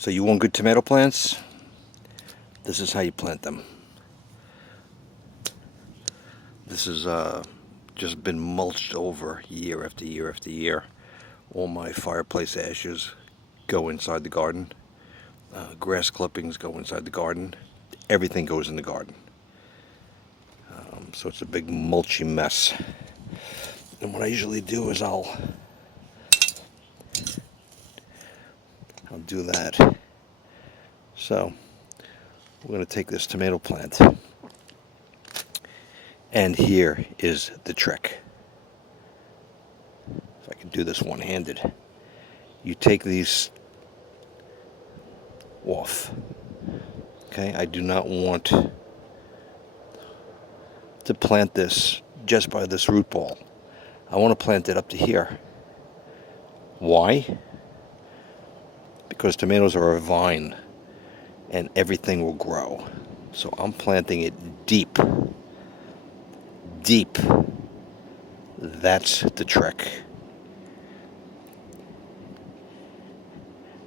So you want good tomato plants? This is how you plant them. This has just been mulched over year after year after year. All my fireplace ashes go inside the garden. Grass clippings go inside the garden. Everything goes in the garden. So it's a big mulchy mess. And what I usually do is I'll do that. So we're going to take this tomato plant, and here is the trick. If I can do this one-handed, you take these off. Okay, I do not want to plant this just by this root ball. I want to plant it up to here. Why? Because tomatoes are a vine and everything will grow. So I'm planting it deep. Deep. That's the trick.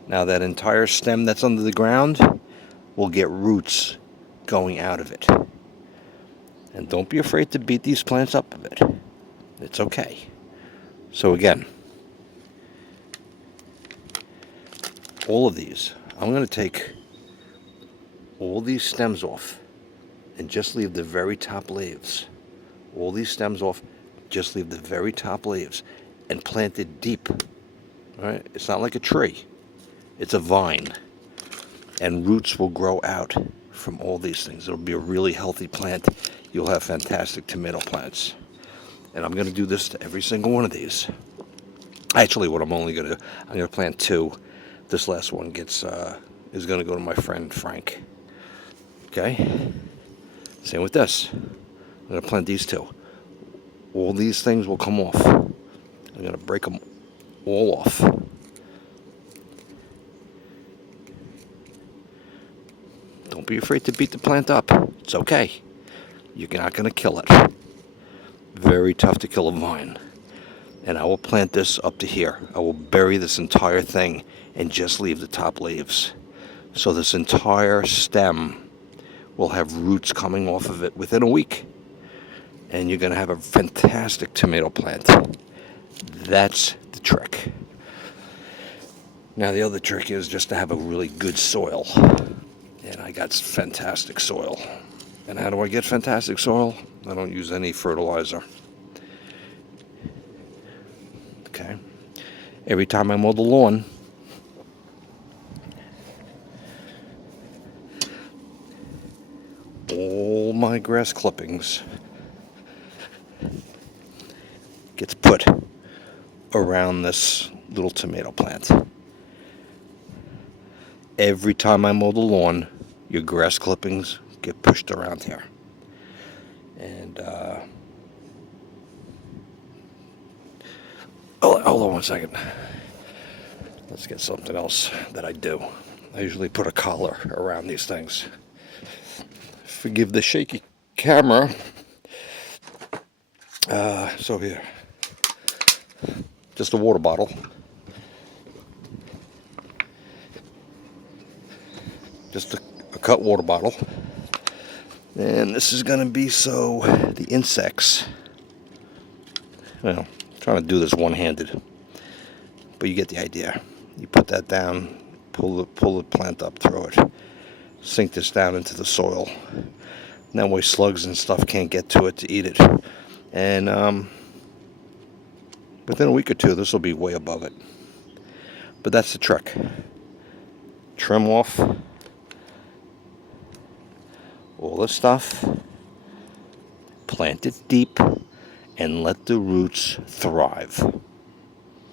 Now that entire stem that's under the ground will get roots going out of it. And don't be afraid to beat these plants up a bit. It's okay. So again, all of these, I'm going to take all these stems off and just leave the very top leaves. All these stems off, just leave the very top leaves and plant it deep. All right? It's not like a tree. It's a vine. And roots will grow out from all these things. It'll be a really healthy plant. You'll have fantastic tomato plants. And I'm going to do this to every single one of these. Actually, what I'm only going to do, I'm going to plant 2. This last one is going to go to my friend Frank. Okay? Same with this. I'm going to plant these 2. All these things will come off. I'm going to break them all off. Don't be afraid to beat the plant up. It's okay. You're not going to kill it. Very tough to kill a vine. And I will plant this up to here. I will bury this entire thing and just leave the top leaves. So this entire stem will have roots coming off of it within a week. And you're going to have a fantastic tomato plant. That's the trick. Now the other trick is just to have a really good soil. And I got fantastic soil. And how do I get fantastic soil? I don't use any fertilizer. Okay. Every time I mow the lawn, all my grass clippings gets put around this little tomato plant. Every time I mow the lawn, your grass clippings get pushed around here. And hold on one second. Let's get something else that I do. I usually put a collar around these things. Forgive the shaky camera. So here, just a water bottle. Just a cut water bottle. And this is going to be so the insects, well, I'm trying to do this one-handed, but you get the idea. You put that down, pull the plant up through it, sink this down into the soil. And that way slugs and stuff can't get to it to eat it. And within a week or 2, this will be way above it. But that's the trick. Trim off all the stuff, plant it deep, and let the roots thrive.